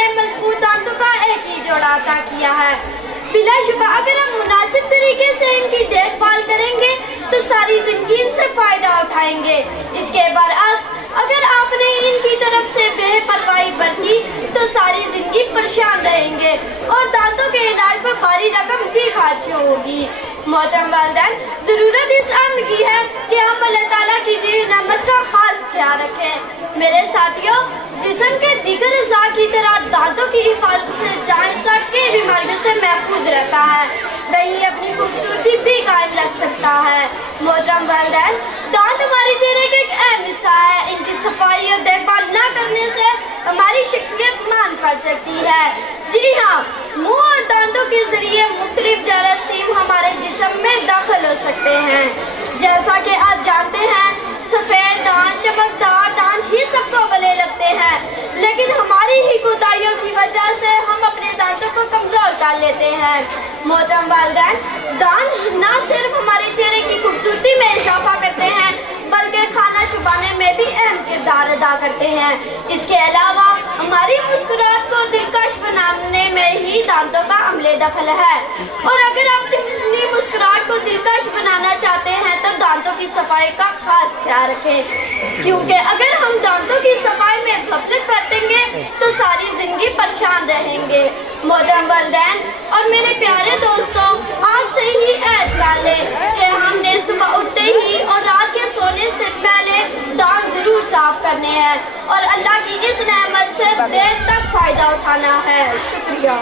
हमें मजबूत दांतों का एक ही जोड़ा अता किया है। बिलाशुबा अगर हम मुनासिब तरीके से इनकी देखभाल करेंगे तो सारी जिंदगी इनसे फायदा उठाएंगे। इसके बरअक्स अगर आपने इनकी तरफ से बेपरवाही बरती तो सारी जिंदगी परेशान रहेंगे और दांतों के इलाज पर भारी रकम भी खर्च होगी। मोहतरम वालिदैन, जरूरत इस अम्र की है कि हम अल्लाह ताला की दी हुई नेमत का खास ख्याल रखें। मेरे साथियों, जिस्म के दीगर अज़ा की तरह दांतों की हिफाजत से जान सबके बीमारियों से महफूज रहता है, वहीं अपनी खूबसूरती भी कायम रख सकता है। मोहतरम वालिदैन, दांत हमारे चेहरे का एक अहम हिस्सा है। इनकी सफाई और देखभाल न करने से हमारी शख्सियत मान पड़ सकती है। जी हाँ, मुंह और दांतों के जरिए मुख्तलिफ जरासीम हमारे जिस्म में दाखिल हो सकते हैं। जैसा कि आप जानते हैं, सफ़ेद दांत, चमकदार दांत ही सबको भले लगते हैं, लेकिन हमारी ही कोताहियों की वजह से हम अपने दांतों को कमज़ोर कर लेते हैं। मोहतरम वालिदैन, दांत न सिर्फ हमारे चेहरे की खूबसूरती में इजाफा करते हैं बल्कि खाना चबाने में भी अहम किरदार अदा करते हैं। इसके अलावा हमारी मुस्कुराहट को दिलकश बनाने में ही दांतों का अमले दखल है। और अगर आप अपनी मुस्कुराहट को दिलकश बनाना चाहते हैं तो दांतों की सफाई का खास ख्याल रखें, क्योंकि अगर हम दांतों की सफाई में गफलत बरतेंगे तो सारी जिंदगी परेशान रहेंगे। मोहतरम वालिदैन और मेरे प्यारे दोस्तों, आज से ही ऐद कर लें कि हमने सुबह उठते ही और रात के सोने से पहले दांत जरूर साफ करने हैं और अल्लाह की इस नेमत से देर तक फायदा उठाना है। शुक्रिया।